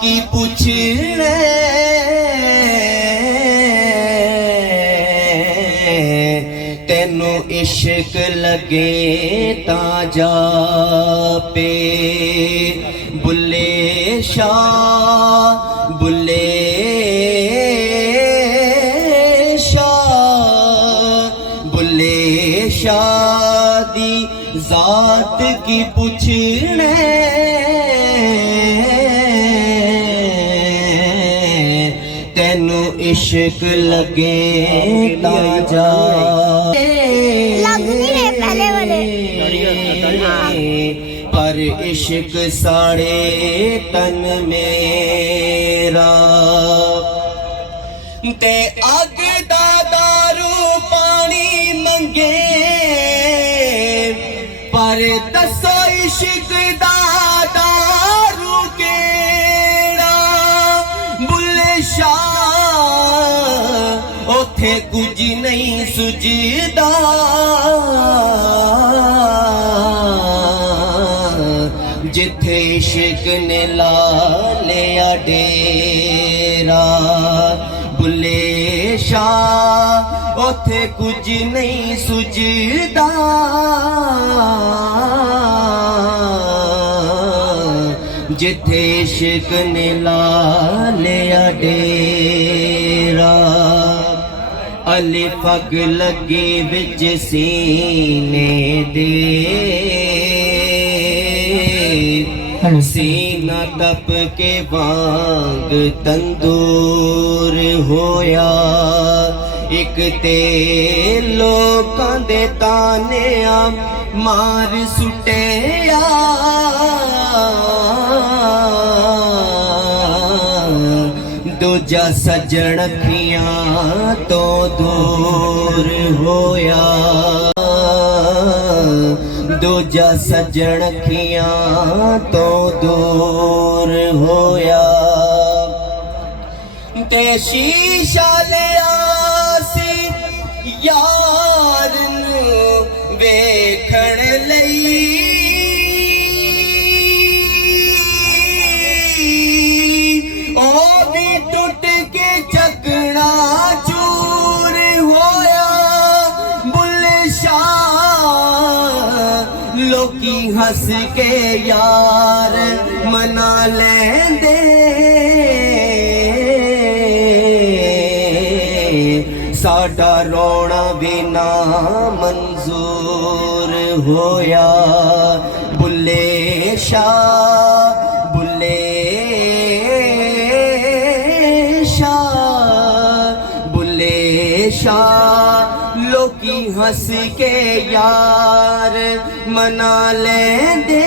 की पूछने तेनू इश्क लगे ता जा पे बुले शाह बुले शाह बुले शाह दी जात की पूछने तेनू इश्क लगे ता जा पहले वाले पर इश्क साड़े तन मेरा ते अग दा दारू पानी मंगे पर दसो इश्क दा दारू केड़ा बुले शाह ओथे कुछ नहीं सुझदा जिथे इश्क ने ला लिया डेरा बुले शाह ओथे कुछ नहीं सुझदा जिथे इश्क ने ला लिया डेरा अलिफ अग लगी विच सीने दे सीना तप के वांग तंदूर होया एक ते लोकां दे ताने मार सुटिया दूजा सजन अखियां तो दूर होया दूजा सजन अखियां तो दूर होया ते शीशा लिया सी यार नू वेखण लई ओ भी टुट के चकना चूर होया बुले शाह लोकी हंस के यार मना लेंदे साडा रोना भी ना मंजूर होया बुले शाह बुले शाह लोकी हंस के यार मना लेंदे